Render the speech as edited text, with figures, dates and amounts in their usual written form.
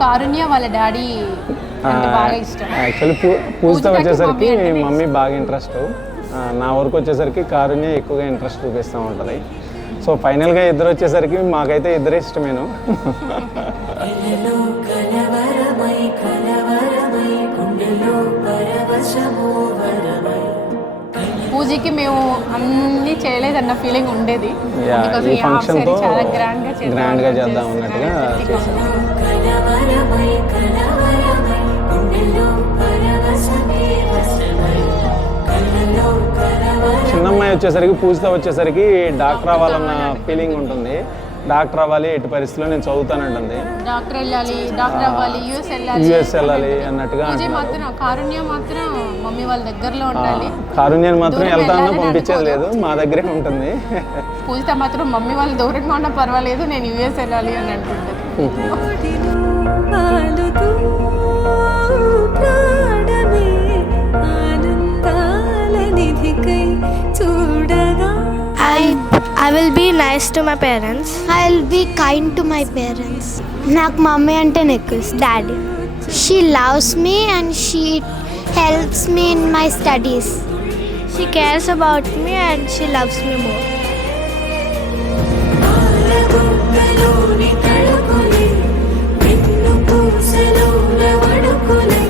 కారుణ్య వాళ్ళ డాడీ బాగా ఇష్టం. యాక్చువల్లీ పూజిత వచ్చేసరికి మమ్మీ బాగా ఇంట్రెస్ట్, నా వరకు వచ్చేసరికి కారుణ్య ఎక్కువగా ఇంట్రెస్ట్ చూపిస్తూ ఉంటుంది. సో ఫైనల్గా ఇద్దరు వచ్చేసరికి మాకైతే ఇద్దరే ఇష్టమేను. పూజకి మేము అన్ని చేయలేదన్న ఫీలింగ్ ఉండేది. ఈ ఫంక్షన్తో చాలా గ్రాండ్గా చేద్దాం అన్నట్టుగా చేసాం. చిన్నమ్మాయి వచ్చేసరికి పూజిత వచ్చేసరికి డాక్టర్ అవ్వాలన్న ఫీలింగ్ ఉంటుంది. డాక్టర్ అవ్వాలి, ఎట్టి పరిస్థితుల్లో నేను చదువుతానంటుంది. డాక్టర్ వెళ్ళాలి, డాక్టర్ అవ్వాలి, యూఎస్ వెళ్ళాలి అన్నట్టుగా. కారుణ్య మాత్రం మమ్మీ వాళ్ళ దగ్గరలో ఉండాలి. కారుణ్యాన్ని మాత్రం వెళ్తానో పంపించేది లేదు, మా దగ్గరే ఉంటుంది. పూజిత మాత్రం మమ్మీ వాళ్ళు దూరంగా ఉన్నా పర్వాలేదు, నేను యూఎస్ వెళ్ళాలి అని అంటుంటుంది. I will be nice to my parents. I'll be kind to my parents. నాకు మమ్మీ అంటే ఎక్కువ daddy. She loves me and she helps me in my studies. She cares about me and she loves me more. పూసలోన వడుకులే